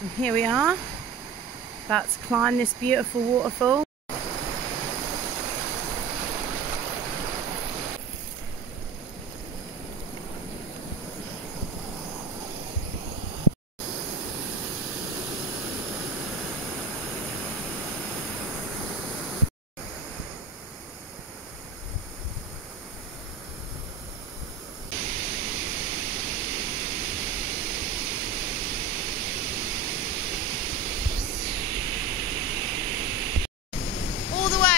And here we are, about to climb this beautiful waterfall.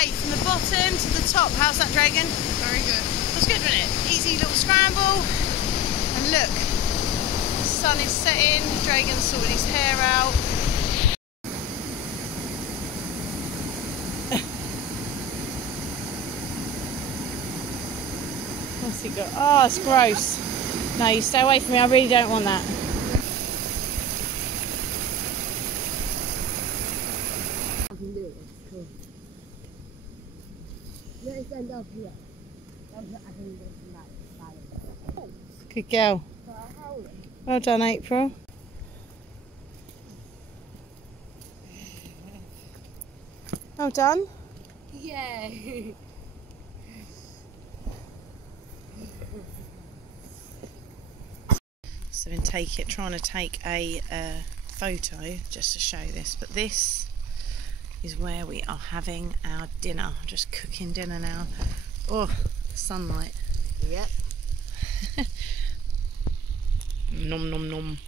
From the bottom to the top. How's that, Dragon? Very good. That's good, wasn't it? Easy little scramble. And look, the sun is setting. Dragon's sorting his hair out. What's he got? Oh, it's gross. No, you stay away from me. I really don't want that. Stand up here. Good girl. Well done, April. Well done. Yay. So I'm trying to take a photo just to show this, but this is where we are having our dinner. Just cooking dinner now. Oh, sunlight. Yep. Nom nom nom.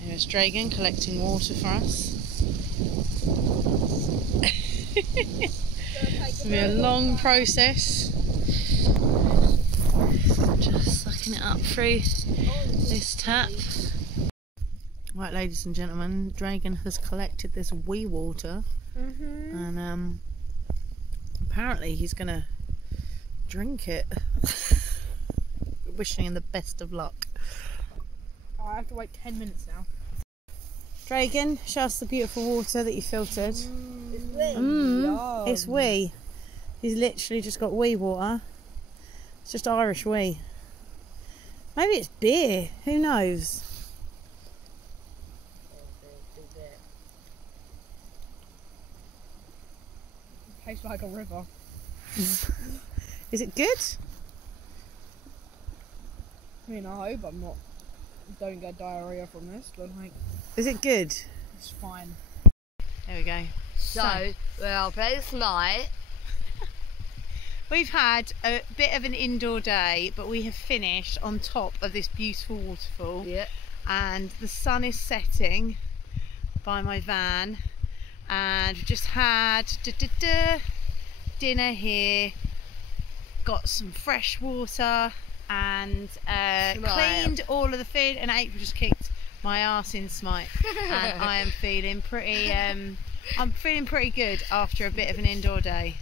Here's Dragon collecting water for us. It's gonna be a long process. Just sucking it up through this tap. Right, ladies and gentlemen, Dragon has collected this wee water, and apparently he's gonna drink it. Wishing him the best of luck. I have to wait 10 minutes now. Dragon, show us the beautiful water that you filtered. It's wee. It's wee. He's literally just got wee water. It's just Irish wee. Maybe it's beer. Who knows? Tastes like a river. Is it good? I mean, I hope don't get diarrhea from this, but like, Is it good? it's fine. There we go. So, we'll play tonight. We've had a bit of an indoor day, but we have finished on top of this beautiful waterfall. Yep. And the sun is setting by my van, and we've just had dinner here, got some fresh water, and cleaned all of the food, and April just kicked my arse in Smite. And I am feeling pretty I'm feeling pretty good after a bit of an indoor day.